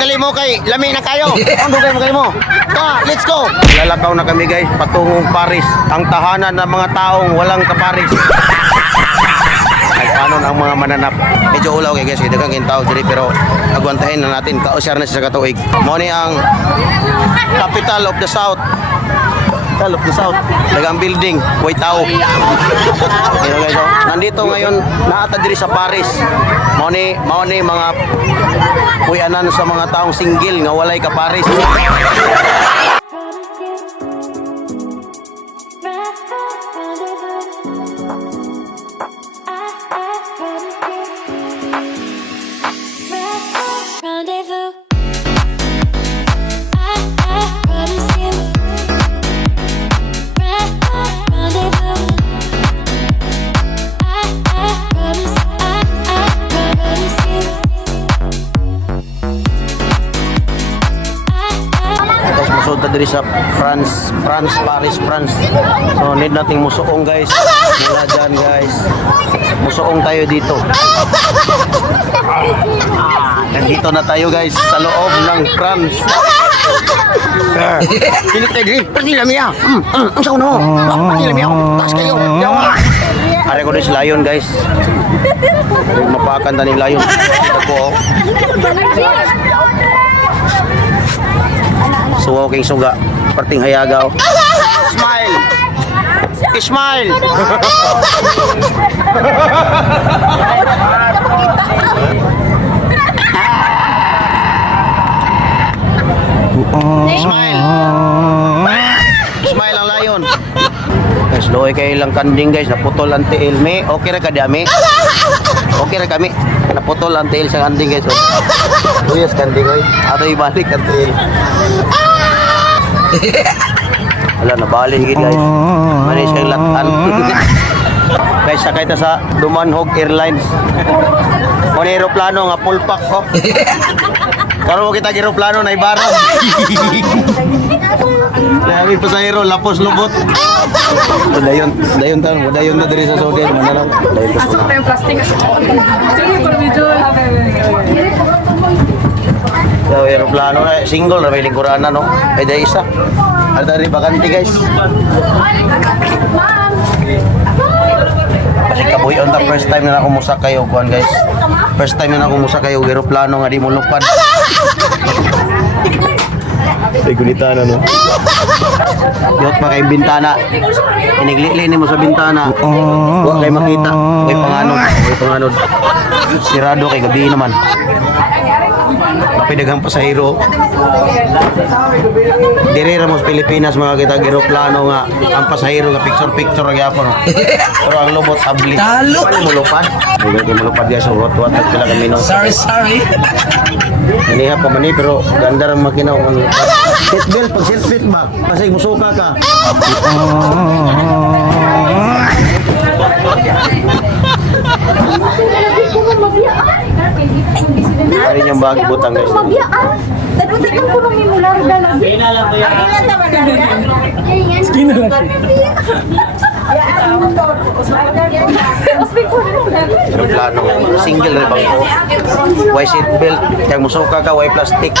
Dali mo kay lami na kayo. Ang dugay mo kayo mo. Ka, let's go. Lalakaw na kami guys patungong Paris. Ang tahanan ng mga taong walang kaparis. Ay paano ang mga mananap. Medyo ulaw kay guys, daghang kintaw diri pero agwantahin na natin kausar na siya sa katuig. Mo ni ang capital of the south. Capital of the south. Dagang building, way tao. Ayun guys, oh. Nandito ngayon naata diri sa Paris. Mao ni mga puyanan sa mga taong single nga walay ka Paris. Musuta diri sa Paris, France. So need nating musuong guys. Mula dyan guys. Musuong tayo dito. Nandito na tayo guys sa loob ng France. Pilit tayo diri. Pati lami ah. Ang sauna mo. Pati lami ako. Taas kayo. Ari ko din si Lion guys. Mapakan taning Lion. Ako. Suwaw king suga, parting hayagaw. Smile! Smile! Smile! Smile ang Lion. Guys, loy kayo lang kanding guys, naputol ang tiil. Me, okay ra ka dami? Okay ra kami. Naputol ang tiil sa kanding guys. Tuyas kanding oy. Ato ibalik ang tiil. Wala, nabalik higit guys. Manis kayong latan. Guys, sakay ta sa Dumanhog Airlines. O na aeroplano nga full pack ko. Karon mo kita aeroplano na ibarang. Lagi pasahero, lapos lubot. Dayon na diri sa Saudi. Mananaw. Asok na yung plastic. Sige, por video. So, aeroplano na, single na may lingkuran na, no? Ay, dahil isa. Ano tayo bakante, guys? Kasi kabuhi on the first time na nakumusa kayo, kuhan, guys. First time na nakumusa kayo, aeroplano nga di mo lupad. Ay, gunita na, no? Yot pa kay bintana. Iniglili mo sa bintana. Huwag kayo makita. Huwag panganod. Sirado kay gabi naman. Mapidagang pasahero. Dirira mo sa Pilipinas mga kita aeroplano nga ang pasahero nga picture gyapon. Pero ang lubot abli. Talo mo lupad. Hindi mo lupad guys, wat at sila kami no. Sorry. Iniha pa man pero ganda ang makina ang seatbelt pag seatbelt ba kasi musuka ka. Hari yung bagi butang guys. Tadutikan ko nung imular dalam. Skina lang to yan. Skina lang. Aeroplano, single rin bang ko. Why seatbelt? Kaya musuka ka, why plastic?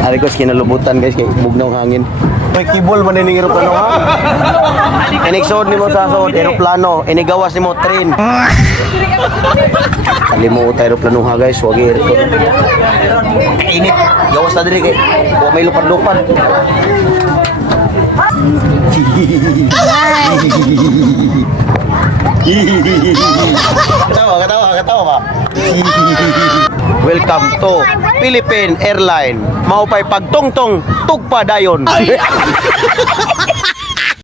Hari ko kinalubutan guys, kay bugnaw hangin. May kibol man ning aeroplano ha. Inigsod nimo sa sod aeroplano, inigawas nimo train. Kalimutan aeroplano ha guys, wag aircon. Init, gawas na diri kay wa may lupad-lupad. Katawa ba? Welcome to Philippine Airline. Maupay pagtungtong tugpa dayon.